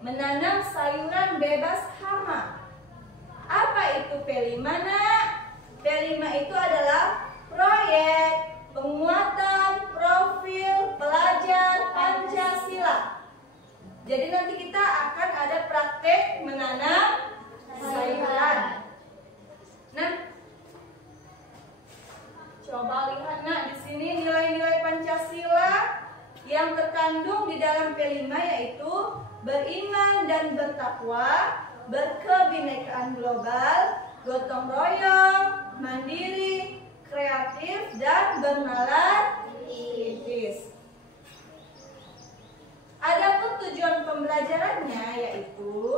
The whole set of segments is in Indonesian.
menanam sayuran bebas hama. Apa itu P5, Nak? P5 itu adalah proyek penguatan profil pelajar Pancasila. Jadi nanti kita akan ada praktek menanam sayuran. Nah, coba lihat Nak, di sini nilai-nilai Pancasila yang terkandung di dalam P5 yaitu beriman dan bertakwa, berkebinekaan global, gotong royong, mandiri, kreatif, dan bernalar kritis. Adapun tujuan pembelajarannya yaitu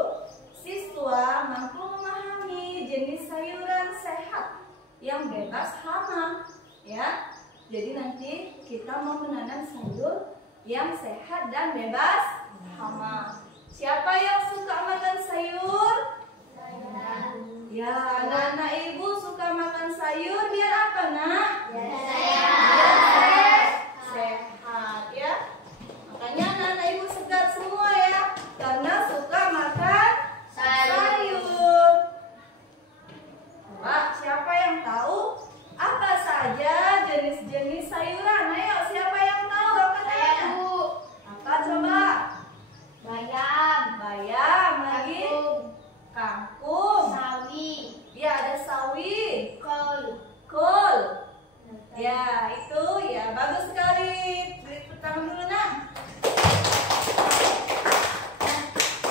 siswa mampu memahami jenis sayuran sehat yang bebas hama, ya. Jadi nanti kita mau menanam sayur yang sehat dan bebas hama. Siapa yang suka makan sayur? Ya, anak-anak ibu suka makan sayur biar apa, Nak? Biar sehat, ya. Makanya anak-anak ibu segar semua ya, karena suka makan sayur. Coba siapa yang tahu apa saja jenis-jenis sayuran? Ayo, siapa yang tahu? Angkat tangan. Apa coba? Bayam, lagi kangkung, sawi, ya ada sawi, kol. Ya itu ya, bagus sekali. Beri tepuk tangan dulu, Nak.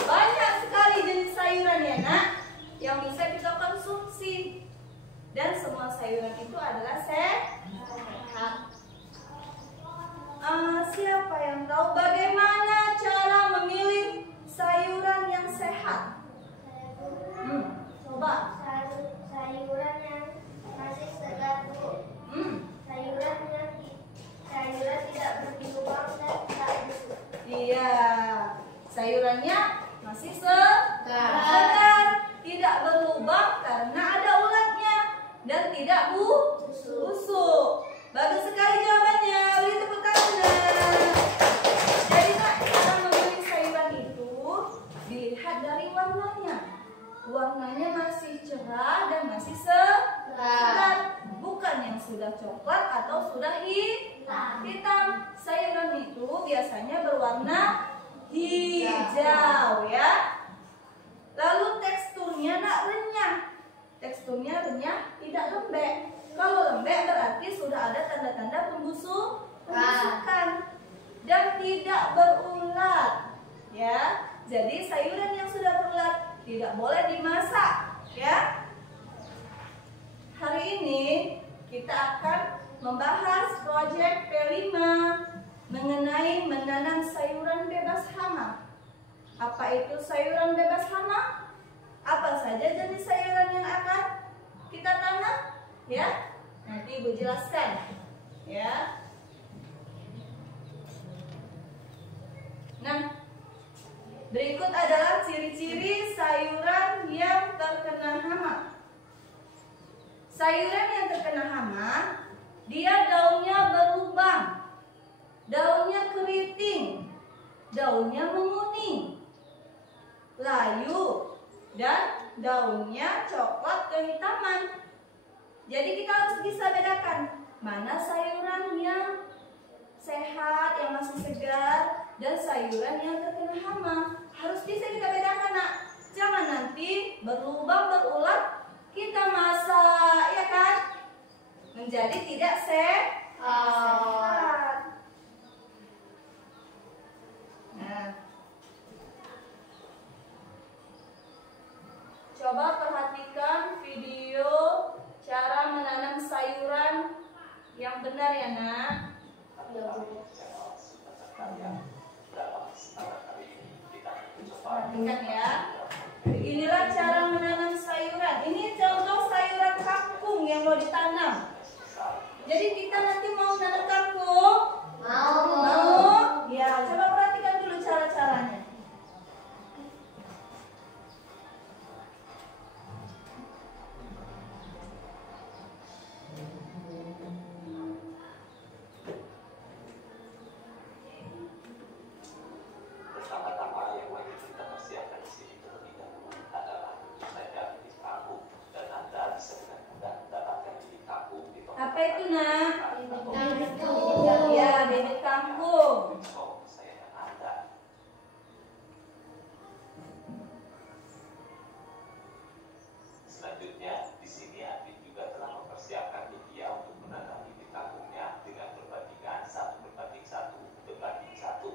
Banyak sekali jenis sayuran ya, Nak, yang bisa kita konsumsi. Dan semua sayuran itu adalah sehat. Siapa yang tahu bagaimana cara memilih sayuran yang sehat? Coba. Sayuran yang masih segar, Bu. Sayuran tidak berlubang dan tidak busuk. Iya, sayurannya masih segar, tidak berlubang karena ada ulatnya, dan tidak busuk. Bagus sekali jawabannya. Beri tepuk tangan. Jadi Nak, cara memilih sayuran itu dilihat dari warnanya. Warnanya masih cerah dan masih segar, bukan yang sudah coklat atau sudah hitam. Sayuran itu biasanya berwarna hijau, ya. Lalu teksturnya Nak renyah. Teksturnya renyah, tidak lembek. Kalau lembek berarti sudah ada tanda-tanda pembusukan dan tidak berulat, ya. Jadi sayuran yang sudah berulat tidak boleh dimasak, ya. Hari ini kita akan membahas proyek P5 mengenai menanam sayuran bebas hama. Apa itu sayuran bebas hama? Apa saja jenis sayuran yang akan kita tanam? Ya, nanti Ibu jelaskan. Ya. Nah, berikut adalah ciri-ciri sayuran yang terkena hama. Sayuran yang terkena hama, dia daunnya berlubang, daunnya keriting, daunnya menguning, layu, dan daunnya coklat kehitaman. Jadi kita harus bisa bedakan mana sayuran yang sehat, yang masih segar, dan sayuran yang terkena hama. Harus bisa kita bedakan, Nak. Jangan nanti berlubang, berulat, kita masak, ya kan? Menjadi tidak sehat. Nah, coba perhatikan video cara menanam sayuran yang benar ya, Nak. Perhatikan ya. Inilah cara menanam sayuran. Ini contoh sayuran kangkung yang mau ditanam. Jadi kita nanti mau menanam kangkung? Mau? Ya, coba perhatikan dulu cara-caranya. itu, Nak? Kangkung. Ya, bibit kangkung. Selanjutnya, di sini Adit juga telah mempersiapkan media untuk menanam bibit kangkungnya dengan perbandingan 1:1, berbanding 1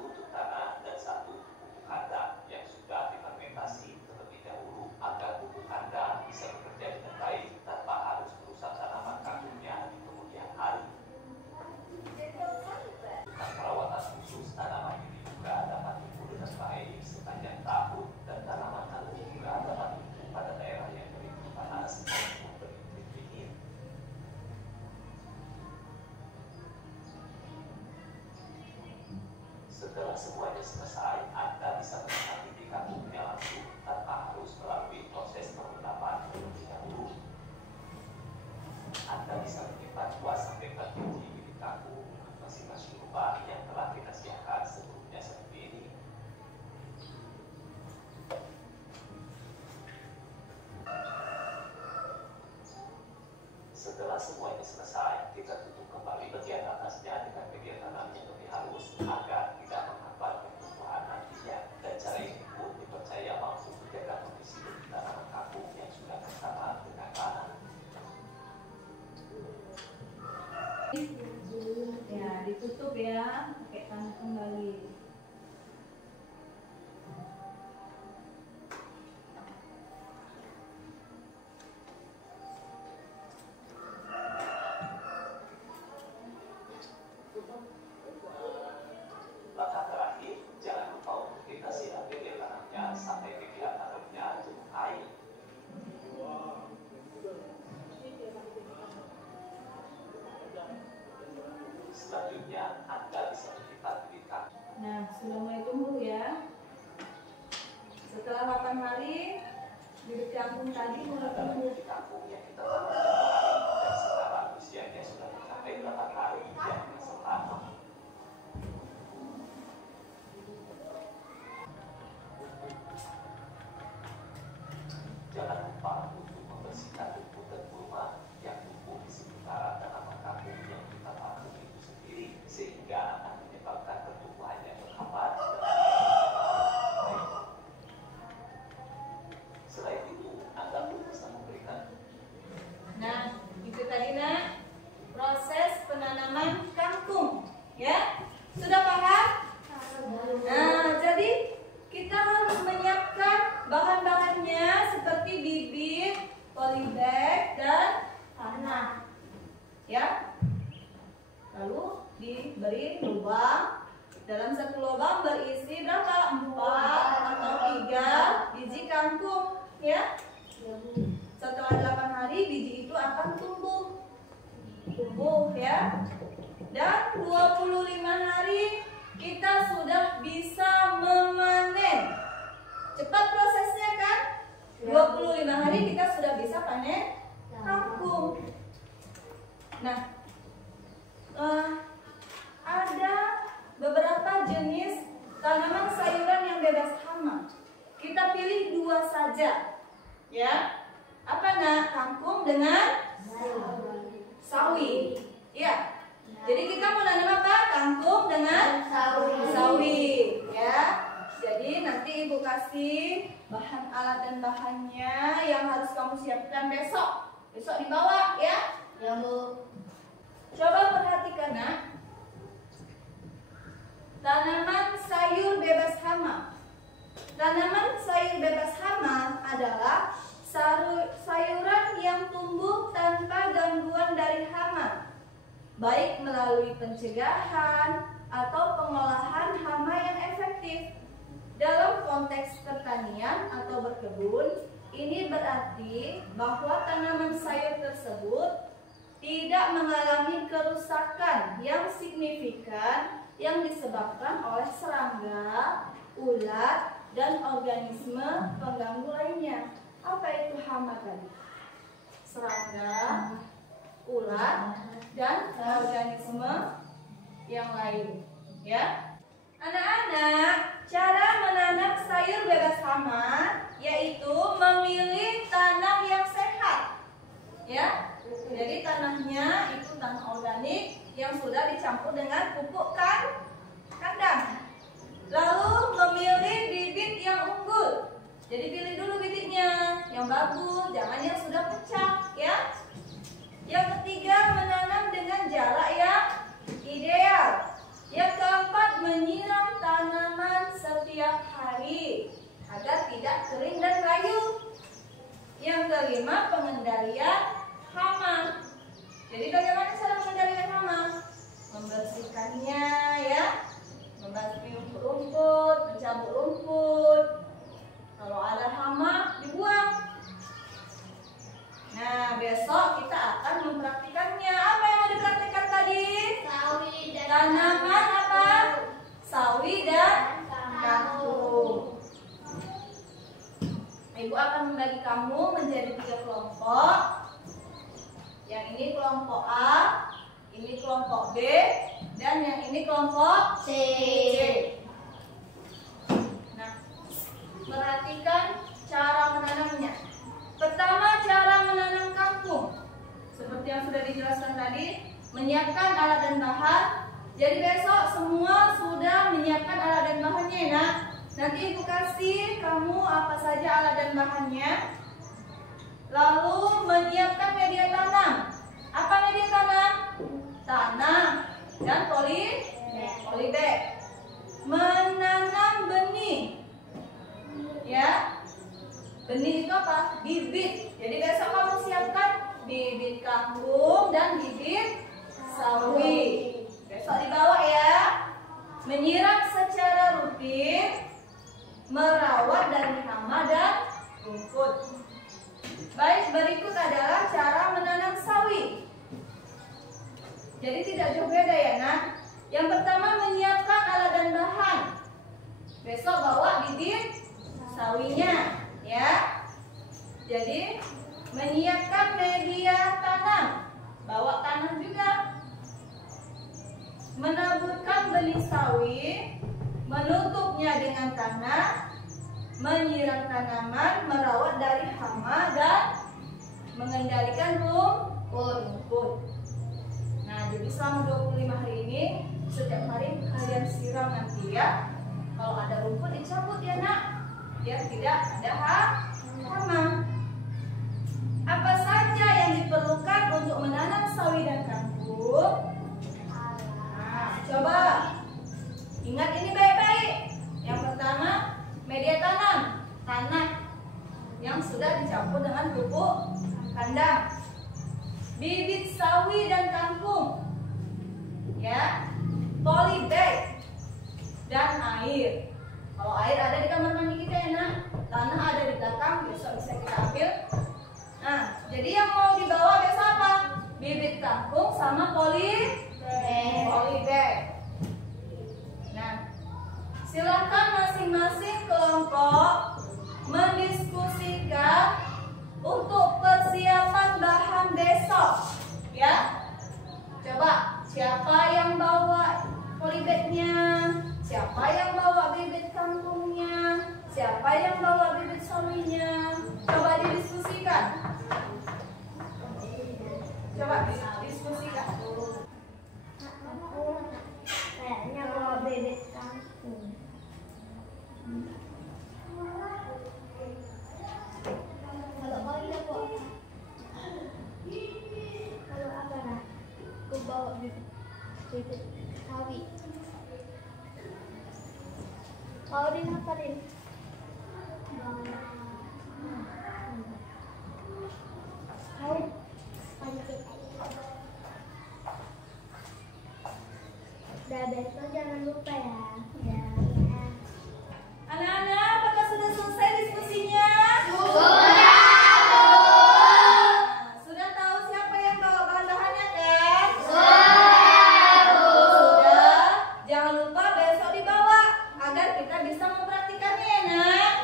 untuk tanah dan 1 untuk pupuk kandang yang sudah difermentasi terlebih dahulu agar pupuk kandang bisa bekerja dengan baik tanpa harus merusak tanaman kangkungnya di kemudian hari. Dengan perawatan khusus, tanaman ini juga dapat tumbuh dengan baik sepanjang tahun dan tanaman kangkung juga dapat tumbuh pada daerah yang beriklim panas maupun beriklim dingin. Setelah semuanya selesai, Anda bisa menanam bibit kangkungnya langsung tanpa harus melalui proses perendaman terlebih dahulu. Anda bisa menyimpan 2-4 biji bibit kangkung masing-masing lubang yang telah kita siapkan sebelumnya seperti ini. Setelah semuanya selesai, kita tutup kembali bagian atasnya dengan media tanam yang lebih halus agar tidak menghambat pertumbuhan nantinya. Dan cara ini pun dipercaya mampu menjaga kondisi tanaman kangkung yang sudah bersama dengan tanah. Ya, ditutup ya, pakai tanah kembali. Langkah terakhir, jangan lupa untuk kita siram media tanamnya sampai media tanamnya jenuh air. Selanjutnya, Anda bisa menyimpan bibit kangkung. Nah, sudah mulai tumbuh ya. Setelah 8 hari, bibit kangkung tadi mulai Adalah tumbuh. bibit kangkung yang kita tanam jauh hari dan sekarang usianya sudah mencapai 8 hari yang sempurna. Jangan lupa untuk membersihkan rumput dan kurma yang tumbuh di sekitar tanaman kangkung yang kita tanam itu sendiri sehingga akan menyebabkan pertumbuhannya terhambat dan tidak baik. Selain itu, Anda pun bisa memberikan. Nah, itu tadi, Nak, proses penanaman kangkung. Ya, sudah paham? Nah, jadi kita harus menyiapkan bahan-bahannya seperti bibit, polybag, dan tanah. Ya. Lalu diberi lubang. Dalam satu lubang berisi berapa? 4 atau 3 biji kangkung. Ya. Setelah 8 hari biji itu akan tumbuh ya. Dan 25 hari kita sudah bisa memanen. Cepat prosesnya kan? 25 hari kita sudah bisa panen kangkung. Nah, ada beberapa jenis tanaman sayuran yang bebas hama. Kita pilih 2 saja. Ya. Apa, Nak? Kangkung dengan sawi. Ya. Jadi kita mau nanam apa? Kangkung dengan sawi. Ya. Jadi nanti Ibu kasih bahan alat dan bahannya yang harus kamu siapkan besok. Besok dibawa ya. Ya, Bu. Coba perhatikan, Nak. Tanaman sayur bebas hama. Tanaman sayur bebas hama adalah sayuran yang tumbuh tanpa gangguan dari hama, baik melalui pencegahan atau pengolahan hama yang efektif. Dalam konteks pertanian atau berkebun, ini berarti bahwa tanaman sayur tersebut tidak mengalami kerusakan yang signifikan yang disebabkan oleh serangga, ulat, dan organisme pengganggu lainnya. Apa itu hama tadi? Serangga, ulat, dan organisme yang lain. Ya, anak-anak, cara menanam sayur bebas hama yaitu memilih tanah yang sehat. Ya, jadi tanahnya kelima, pengendalian hama. Jadi bagaimana cara mengendalikan hama? Membersihkannya ya, membasmi rumput, mencabut rumput. Kalau ada hama dibuang. Nah, besok kita akan mempraktikannya. Apa yang mau dipraktikkan tadi? Sawi dan Tanaman apa? Sawi dan kangkung. Ibu akan membagi kamu menjadi 3 kelompok. Yang ini kelompok A, ini kelompok B, dan yang ini kelompok C. Nah, perhatikan cara menanamnya. Pertama, cara menanam kangkung. Seperti yang sudah dijelaskan tadi, menyiapkan alat dan bahan. Jadi besok semua sudah menyiapkan alat dan bahannya ya nak. Nanti ibu kasih kamu apa saja alat dan bahannya. Lalu menyiapkan media tanam. Apa media tanam? Tanah dan polybag. Menanam benih. Ya. Benih itu apa? Bibit. Jadi besok kamu siapkan bibit kangkung dan bibit sawi. Besok dibawa ya. Menyiram secara rutin, merawat dari hama dan rumput. Baik, berikut adalah cara menanam sawi. Jadi tidak jauh beda ya nak. Yang pertama menyiapkan alat dan bahan. Besok bawa bibit sawinya ya. Jadi menyiapkan media tanam. Bawa tanah juga. Menaburkan benih sawi, menutupnya dengan tanah, menyiram tanaman, merawat dari hama dan mengendalikan rumput. Nah, jadi selama 25 hari ini setiap hari kalian siram nanti ya. Kalau ada rumput dicabut ya nak, biar tidak ada hama. Apa saja yang diperlukan untuk menanam sawi dan kangkung? Coba ingat ini baik-baik. Yang pertama, media tanam, tanah yang sudah dicampur dengan pupuk kandang. Bibit sawi dan kangkung, ya, polybag dan air. Kalau air ada di kamar mandi kita ya nak, tanah ada di belakang, besok bisa kita ambil. Nah, jadi yang mau dibawa besok apa? Bibit kangkung sama polybag. Nah, silakan masing-masing kelompok mendiskusikan untuk persiapan bahan besok, ya. Coba siapa yang bawa polybagnya, siapa yang bawa bibit kangkungnya, siapa yang bawa bibit sawinya. Coba didiskusikan. Coba diskusikan. Kayaknya bawa bibit kangkung. Kalau kau tidak bawa apa? Kalau apa nak? Aku bawa bibit sawi. Kau Din apa Din? Kau udah besok jangan lupa ya. Anak-anak, apakah sudah selesai diskusinya? Sudah tahu siapa yang bawa bahan-bahannya kan? Sudah. Jangan lupa besok dibawa agar kita bisa mempraktikannya ya nak.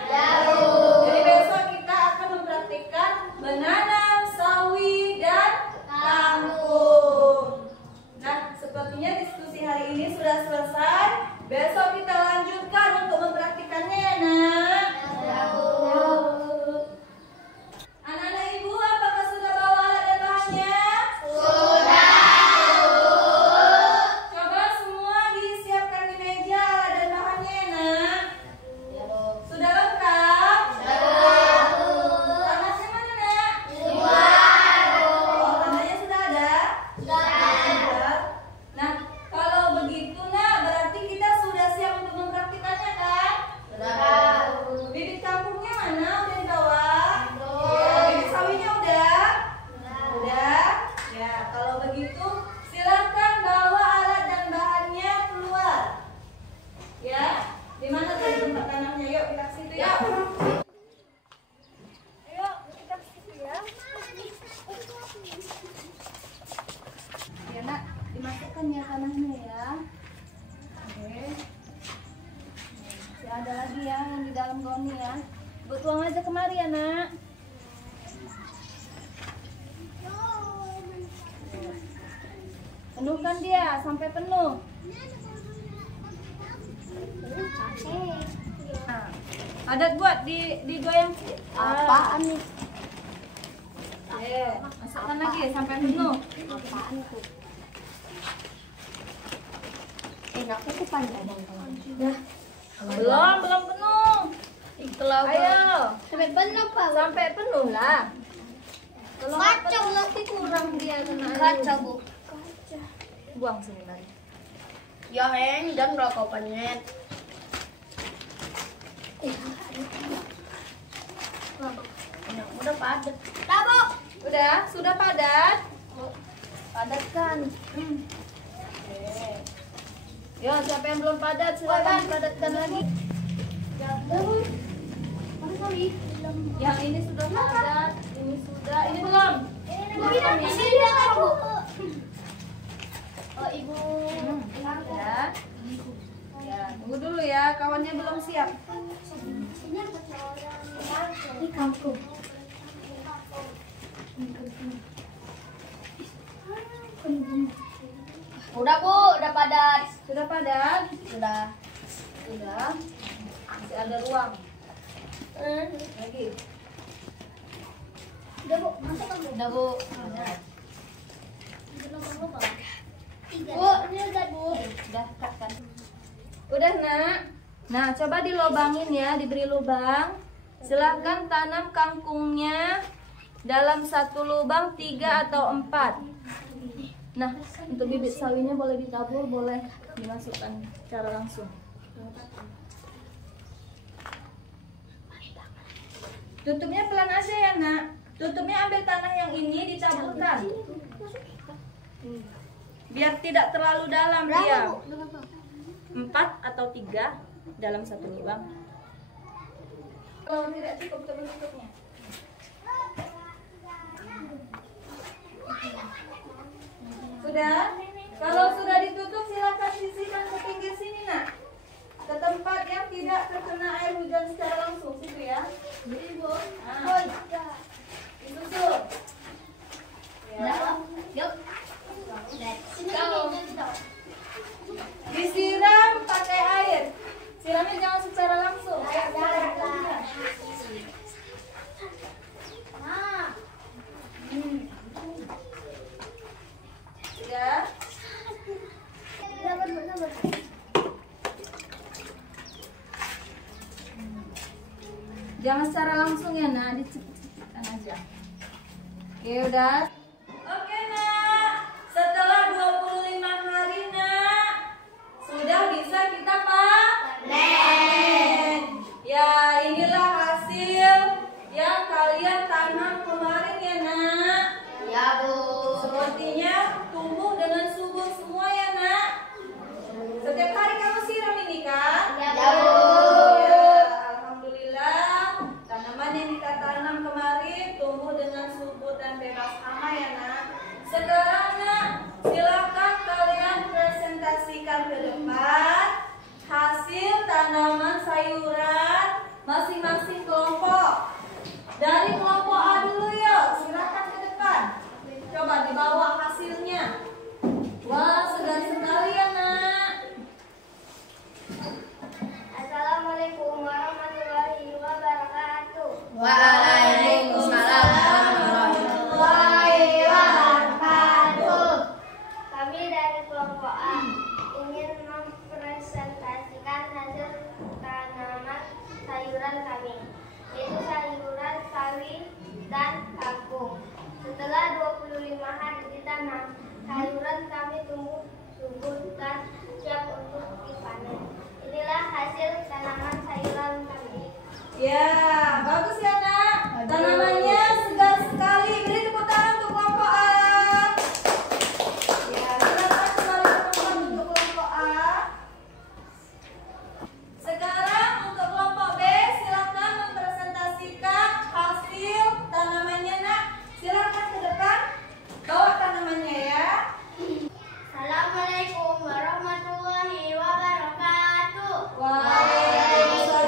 Jadi besok kita akan mempraktikkan menanam sawi dan kangkung. Nah, sepertinya diskusi hari ini sudah selesai. Besok ada lagi ya yang di dalam gaunnya ya. Ibu tuang aja kemari ya nak. Penuhkan dia sampai penuh. Nah, adat buat digoyang. Apaan nih? Masukkan lagi sampai penuh. Apaan tuh? Enaknya tuh panjang. Belum penuh. Ayo. Sampai penuh Pak. Sampai penuh lah. Kalau nggak Kacau penuh nanti kurang dia kena air. Kacau Bu. Buang sini lagi. Ya dan rokok penyet. Udah padat. Tahu. Udah, sudah padat. Padatkan. Oke. Yo, siapa yang belum padat silakan padatkan lagi. Yang ini sudah padat, ini sudah, ini belum. Ini dia Bu. Oh Ibu. Ya. Ya, tunggu dulu ya, kawannya belum siap. Ini kampung. Udah Bu, udah padat. Sudah padat? Sudah. Sudah. Masih ada ruang. Lagi. Udah Bu, masuk kan Bu? Udah Bu. Bu, ini udah Bu. Udah kan? Udah nak. Nah, coba dilobangin ya, diberi lubang. Silahkan tanam kangkungnya dalam satu lubang 3 atau 4. Nah, untuk bibit sawinya boleh ditabur, boleh dimasukkan secara langsung. Tutupnya pelan aja ya nak. Tutupnya ambil tanah yang ini ditaburkan. Biar tidak terlalu dalam dia. 4 atau 3 dalam satu lubang. Kalau tidak cukup tutupnya. Sudah? Kalau sudah ditutup silakan sisihkan ke pinggir sini nak. Ke tempat yang tidak terkena air hujan secara langsung situ ya. Ibu. Disusul. Ya. Yuk. Disiram pakai air. Siramnya jangan secara langsung. Ya. Jangan secara langsung ya nak, dicipit-cipitkan aja. Oke udah. Oke nak, setelah 25 hari nak, sudah bisa kita panen. Ya inilah hasil yang kalian tanam kemarin ya nak. Ya Bu. Sepertinya tumbuh dengan subur semua ya nak. Setiap hari kamu siram ini kan? Ya Bu. Ya, alhamdulillah tanaman yang kita tanam kemarin tumbuh dengan subur dan bebas hama ya nak. Sekarang nak, silakan kalian presentasikan ke depan hasil tanaman sayuran masing-masing kelompok. Dari kelompok A dulu yuk, silakan ke depan. Coba dibawa hasilnya. Wah, segar sekali ya nak. Assalamualaikum warahmatullahi wabarakatuh. Waalaikumsalam warahmatullahi wabarakatuh. Kami dari kelompok A ingin mempresentasikan hasil tanaman sayuran kami, yaitu sayuran sawi dan kangkung. Setelah 25 hari ditanam, sayuran kami tumbuh subur dan siap untuk dipanen. Inilah hasil tanaman sayuran kami. Ya, bagus ya nak. Tanamannya segar sekali. Beri tepuk tangan untuk kelompok A. Ya, silakan kembali ke tempat untuk kelompok A. Sekarang untuk kelompok B, silakan mempresentasikan hasil tanamannya nak. Silakan ke depan. Bawa tanamannya ya. Assalamualaikum warahmatullahi wabarakatuh. Waalaikumsalam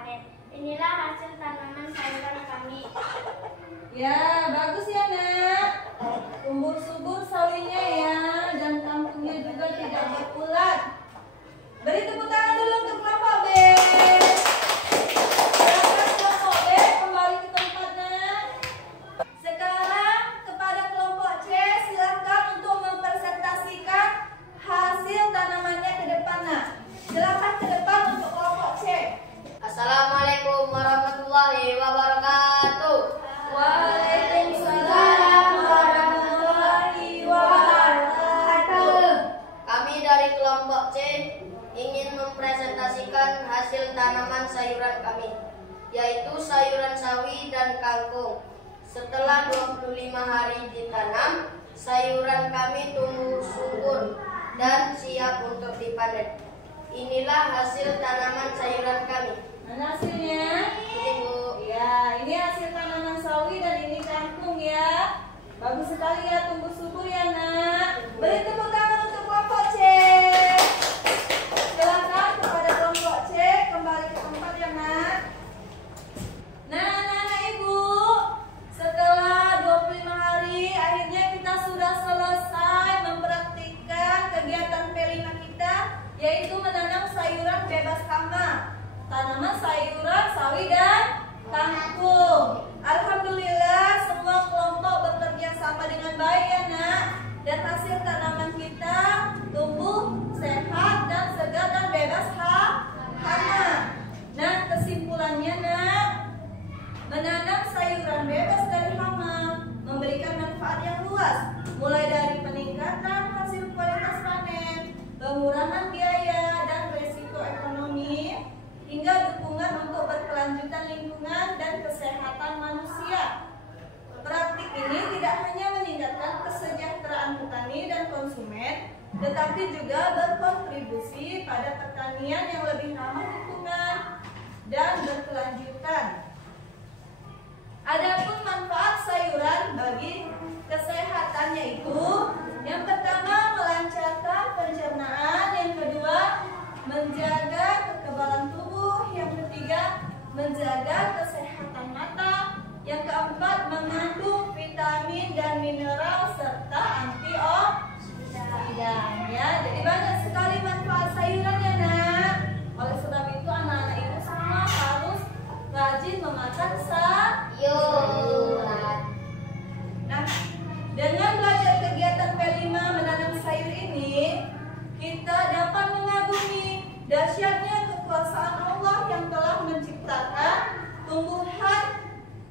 panen. Inilah hasil tanaman sayuran kami. Ya, bagus ya nak. Tumbuh subur sawinya ya, dan kangkungnya juga tidak berulat. Beri tepuk tangan dulu untuk kelompok B. Silakan kelompok B kembali ke tempatnya. Sekarang kepada kelompok C, silakan untuk mempresentasikan hasil tanamannya ke depan nak. Silakan ke depan untuk kelompok C. Assalamualaikum warahmatullahi wabarakatuh. Waalaikumsalam warahmatullahi wabarakatuh. Kami dari kelompok C ingin mempresentasikan hasil tanaman sayuran kami, yaitu sayuran sawi dan kangkung. Setelah 25 hari ditanam, sayuran kami tumbuh subur dan siap untuk dipanen. Inilah hasil tanaman sayuran kami. Mana hasilnya? Ini Bu. Ya, ini hasil tanaman sawi dan ini kangkung ya. Bagus sekali ya, tumbuh subur ya nak. Beri tepuk tangan untuk kelompok C. Silakan kepada kelompok C kembali ke tempat ya nak. Nah, anak-anak ibu, setelah 25 hari akhirnya kita sudah selesai mempraktikkan kegiatan P5 kita, yaitu menanam sayuran bebas hama. Tanaman sayuran sawi dan kangkung. Alhamdulillah semua kelompok bekerja sama dengan baik ya nak. Dan hasil tanaman kita tumbuh sehat dan segar dan bebas hama. Nah, kesimpulannya nak, menanam sayuran bebas dari hama memberikan manfaat yang luas, mulai dari peningkatan hasil kualitas panen, pengurangan biaya dan resiko ekonomi, hingga dukungan untuk berkelanjutan lingkungan dan kesehatan manusia. Praktik ini tidak hanya meningkatkan kesejahteraan petani dan konsumen, tetapi juga berkontribusi pada pertanian yang lebih ramah lingkungan dan berkelanjutan. Adapun manfaat sayuran bagi kesehatan yaitu yang pertama melancarkan pencernaan, yang kedua menjaga kekebalan tubuh, yang ketiga menjaga kesehatan mata, yang keempat mengandung vitamin dan mineral serta antioksidan ya. Jadi banyak sekali manfaat sayuran ya nak. Oleh sebab itu anak-anak ibu semua harus rajin memakan sayuran. Nah, dengan belajar kegiatan P5 menanam sayur ini, kita dapat mengagumi dahsyatnya kekuasaan Allah yang telah menciptakan tumbuhan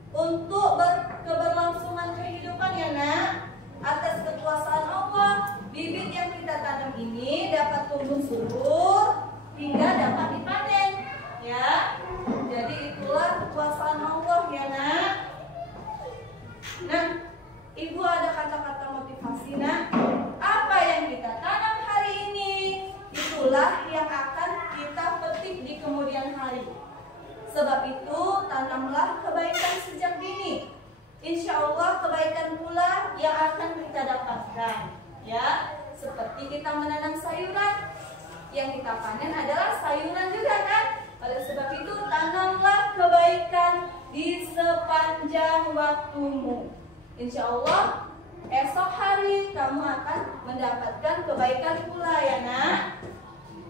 untuk keberlangsungan kehidupan ya nak. Atas kekuasaan Allah, bibit yang kita tanam ini dapat tumbuh subur hingga dapat dipanen ya. Jadi itulah kekuasaan Allah ya nak. Nah, ibu ada kata-kata motivasi nak. Apa yang kita tanam hari ini, itulah yang akan kita petik di kemudian hari. Sebab itu tanamlah kebaikan sejak dini. Insya Allah kebaikan pula yang akan kita dapatkan ya. Seperti kita menanam sayuran, yang kita panen adalah sayuran juga kan. Oleh sebab itu tanamlah kebaikan di sepanjang waktumu. Insya Allah esok hari kamu akan mendapatkan kebaikan pula ya nak.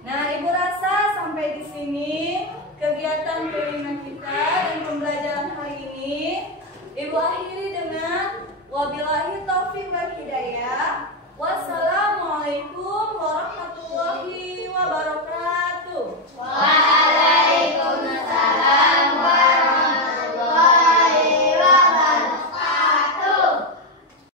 Nah, ibu rasa sampai di sini kegiatan P5 kita dan pembelajaran hari ini ibu akhiri dengan wabillahi taufiq wal hidayah.